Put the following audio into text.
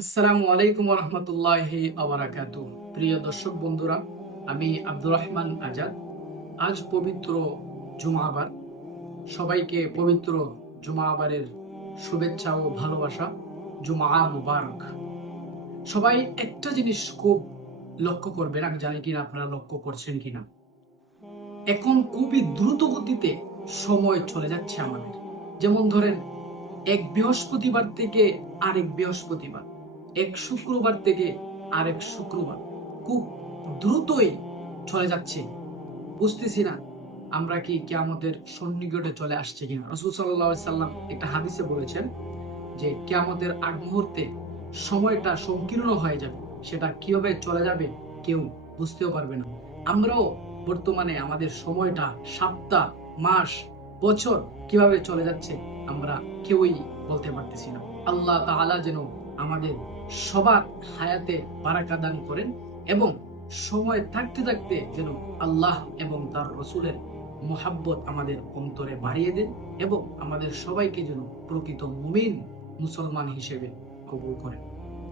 আসসালামু আলাইকুম রহমতুল্লাহি আবরাকাতু। প্রিয় দর্শক বন্ধুরা, আমি আব্দুর রহমান আজাদ। আজ পবিত্র জুমাবার। সবাইকে পবিত্র জুমাবারের শুভেচ্ছা ও ভালোবাসা। জুমা মুবারক। সবাই একটা জিনিস খুব লক্ষ্য করবেন, আমি জানি কিনা আপনারা লক্ষ্য করছেন কিনা। এখন খুবই দ্রুত গতিতে সময় চলে যাচ্ছে আমাদের। যেমন ধরেন, এক বৃহস্পতিবার থেকে আরেক বৃহস্পতিবার, এক শুক্রবার থেকে আরেক শুক্রবার, খুব দ্রুতই চলে যাচ্ছে। বুঝতেছি না আমরা কি কিয়ামতের সন্নিকটে চলে আসছে কিনা। রাসূল সাল্লাল্লাহু আলাইহি সাল্লাম একটা হাদিসে বলেছেন যে কিয়ামতের আগ মুহূর্তে সময়টা সংকীর্ণ হয়ে যাবে, সেটা কিভাবে চলে যাবে কেউ বুঝতেও পারবে না। আমরাও বর্তমানে আমাদের সময়টা, সপ্তাহ, মাস, বছর কিভাবে চলে যাচ্ছে আমরা কেউই বলতে পারতেছি না। আল্লাহ তাআলা যেন আমাদের সবার হায়াতে বারাকা দান করেন এবং সময় থাকতে থাকতে যেন আল্লাহ এবং তার রসুলের মোহাব্বত আমাদের অন্তরে বাড়িয়ে দেন এবং আমাদের সবাইকে যেন প্রকৃত মুমিন মুসলমান হিসেবে কবুল করেন।